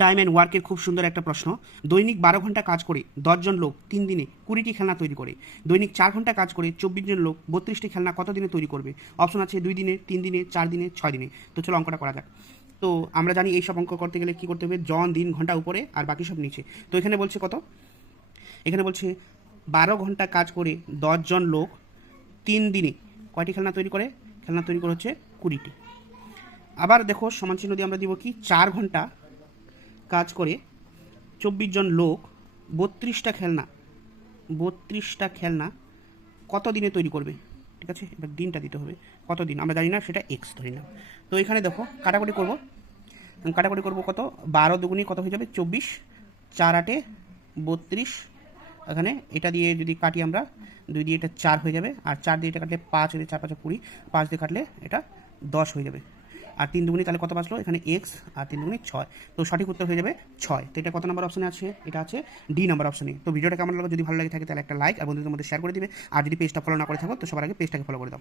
Time and ওয়ার্কের খুব সুন্দর একটা প্রশ্ন। দৈনিক 12 ঘন্টা কাজ করে 10 জন লোক 3 দিনে 20টি খেলনা তৈরি করে। দৈনিক 4 ঘন্টা কাজ করে 24 জন লোক 32টি খেলনা কত দিনে তৈরি করবে? অপশন আছে 2 দিনে, 3 দিনে, 4 দিনে, 6 দিনে। তো চলো অঙ্কটা করা যাক। তো আমরা জানি এই সব অঙ্ক করতে গেলে কী করতে হবে, জন, দিন, ঘন্টা উপরে আর বাকি সব নিচে। তো এখানে বলছে কত, এখানে বলছে 12 ঘন্টা কাজ করে 10 জন লোক 3 দিনে কয়টি খেলনা তৈরি করে? খেলনা তৈরি করে হচ্ছে 20টি। আবার দেখো সমান চিহ্ন দিয়ে আমরা দিব কি, 4 ঘন্টা কাজ করে 24 জন লোক 32টা খেলনা কত দিনে তৈরি করবে? ঠিক আছে, এবার দিনটা দিতে হবে, কত দিন আমরা জানি না, সেটা এক্স ধরে নিলাম। তো এখানে দেখো কাটাকুটি করবো কত, 12 দুগুণি কত হয়ে যাবে 24, 4 8 32। এখানে এটা দিয়ে যদি কাটি আমরা, 2 দিয়ে এটা 4 হয়ে যাবে, আর 4 দিয়ে এটা কাটলে 5 হয়ে 4 5 20, 5 দিয়ে কাটলে এটা 10 হয়ে যাবে। আর 3 দুগুণি তাহলে কত বাঁচলো, এখানে এক্স, আর 3 দুগুণি 6। তো সঠিক উত্তর হয়ে যাবে 6। তো এটা কত নাম্বার অপশনে আছে? এটা আছে ডি নাম্বার অপশনে। তো ভিডিওটা কেমন লাগলো, যদি ভালো লাগে থাকে তাহলে একটা লাইক আর বন্ধুদের মধ্যে শেয়ার করে দিবে। আর যদি পেজটা ফলো না করে থাকো তো সবার আগে পেজটাকে ফলো করে দাও।